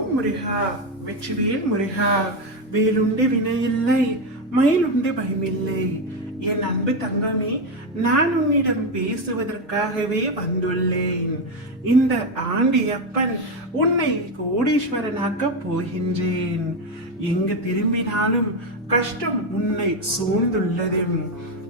ஓம் முருகா, வெற்றிவேல் முருகா. வேலுண்டு வினையில்லை, மயிலுண்டு பயமில்லை. என் அன்பு தங்கமே, நான் உன்னிடம் பேசுவதற்காகவே வந்துள்ளேன். இந்த ஆண்டியப்பன் உன்னை கோடீஸ்வரனாக்க போகின்றேன். எங்கு திரும்பினாலும் கஷ்டம் உன்னை சூழ்ந்துள்ளது.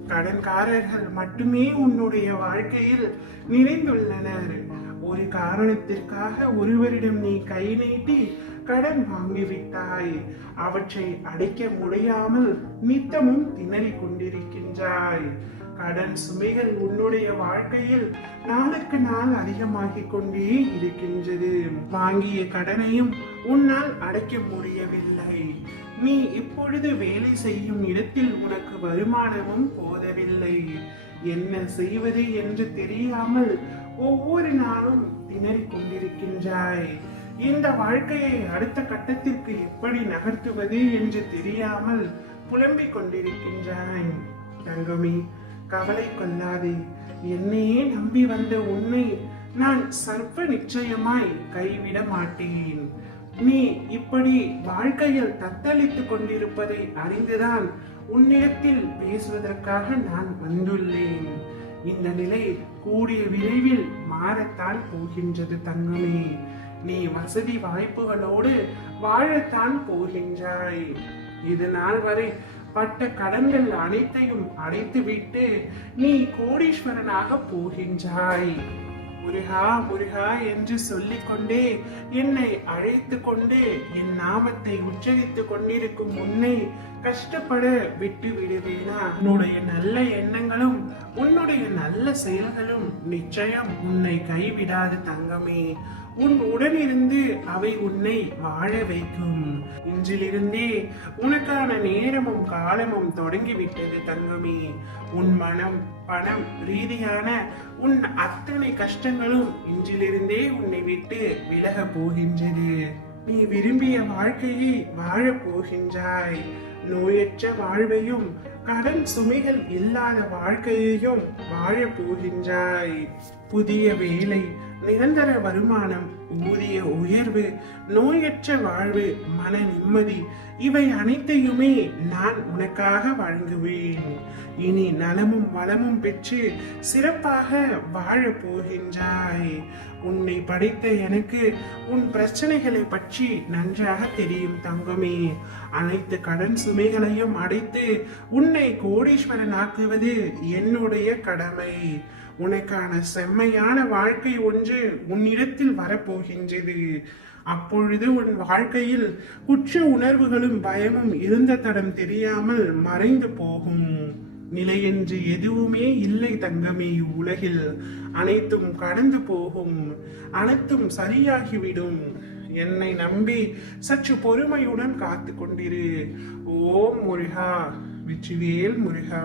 கடன்காரர்கள் மட்டுமே உன்னுடைய வாழ்க்கையில் நிறைந்துள்ளனர். ஒரு காரணத்திற்காக ஒருவரிடம் நீ கை நீட்டி கடன் வாங்கிவிட்டாய். அவற்றை அடைக்க முடியாமல் நித்தமும் திணறிக் கொண்டிருக்கின்றாய். கடன் சுமைகள் உன்னுடைய வாழ்க்கையில் நாளுக்கு நாள் அதிகமாகிக் கொண்டே இருக்கின்றது. வாங்கிய கடனையும் உன்னால் அடைக்க முடியவில்லை. நீ இப்பொழுது வேலை செய்யும் இடத்தில் உனக்கு வருமானமும் போதவில்லை. என்ன செய்வது என்று தெரியாமல் ஒவ்வொரு நாளும் திணறிக் கொண்டிருக்கின்றாய். இந்த வாழ்க்கையை அடுத்த கட்டத்திற்கு எப்படி நகர்த்துவது என்று தெரியாமல் புலம்பிக் கொண்டிருக்கின்றாய். தங்கமே, கவலை கொள்ளாதே. என்னையே நம்பி வந்த உன்னை நான் சர்வ நிச்சயமாய் கைவிட மாட்டேன். நீ இப்படி வாழ்க்கையில் தத்தளித்துக் கொண்டிருப்பதை அறிந்துதான் உன்னிடத்தில் பேசுவதற்காக நான் வந்துள்ளேன். இந்த நிலை கூடிய விரைவில் மாறத்தான் போகின்றது தங்கமே. நீ வசதி வாய்ப்புகளோடு வாழத்தான் போகின்றாய். இது நாள் வரை பட்ட கடன்கள் அனைத்தையும் அடைத்துவிட்டு நீ கோடீஸ்வரனாக போகின்றாய். முருகா முருகா என்று சொல்லிக்கொண்டே என்னை அழைத்து கொண்டு என் நாமத்தை உச்சரித்துக் கொண்டிருக்கும் உன்னை கஷ்டப்பட விட்டு விடுவேனா? உன்னுடைய நல்ல எண்ணங்களும் உன்னுடைய நல்ல செயல்களும் நிச்சயம் உன்னை கைவிடாது தங்கமே. உன் உடனிருந்து அவை உன்னை வாழ வைக்கும். இன்றிலிருந்தே உனக்கான நேரமும் காலமும் தொடங்கிவிட்டது தங்கமே. உன் மனம் பணம் ரீதியான உன் அத்தனை கஷ்டங்களும் இன்றிலிருந்தே உன்னை விட்டு விலக போகின்றது. நீ விரும்பிய வாழ்க்கையை வாழ போகின்றாய். நோயற்ற வாழ்வையும் கடன் சுமைகள் இல்லாத வாழ்க்கையையும் வாழ போகின்றாய். புதிய வேலை, நிரந்தர வருமானம், ஊதிய உயர்வு, நோயற்ற வாழ்வு, மன நிம்மதி, இவை அனைத்தையுமே நான் உனக்காக வழங்குவேன். இனி நலமும் வளமும் பெற்று சிறப்பாக வாழ போகின்றாய். உன்னை படைத்த எனக்கு உன் பிரச்சனைகளை பற்றி நன்றாக தெரியும் தங்கமே. அனைத்து கடன் சுமைகளையும் அடைத்து உன்னை கோடீஸ்வரன் ஆக்குவது என்னுடைய கடமை. உனக்கான செம்மையான வாழ்க்கை ஒன்று உன்னிடத்தில் வரப்போகின்றது. அப்பொழுது உன் வாழ்க்கையில் குற்ற உணர்வுகளும் பயமும் இருந்த தடம் தெரியாமல் மறைந்து போகும். நிலையென்று எதுவுமே இல்லை தங்கமே. உலகில் அனைத்தும் கடந்து போகும், அனைத்தும் சரியாகிவிடும். என்னை நம்பி சற்று பொறுமையுடன் காத்து கொண்டிரு. ஓம் முருகா, வெற்றிவேல் முருகா.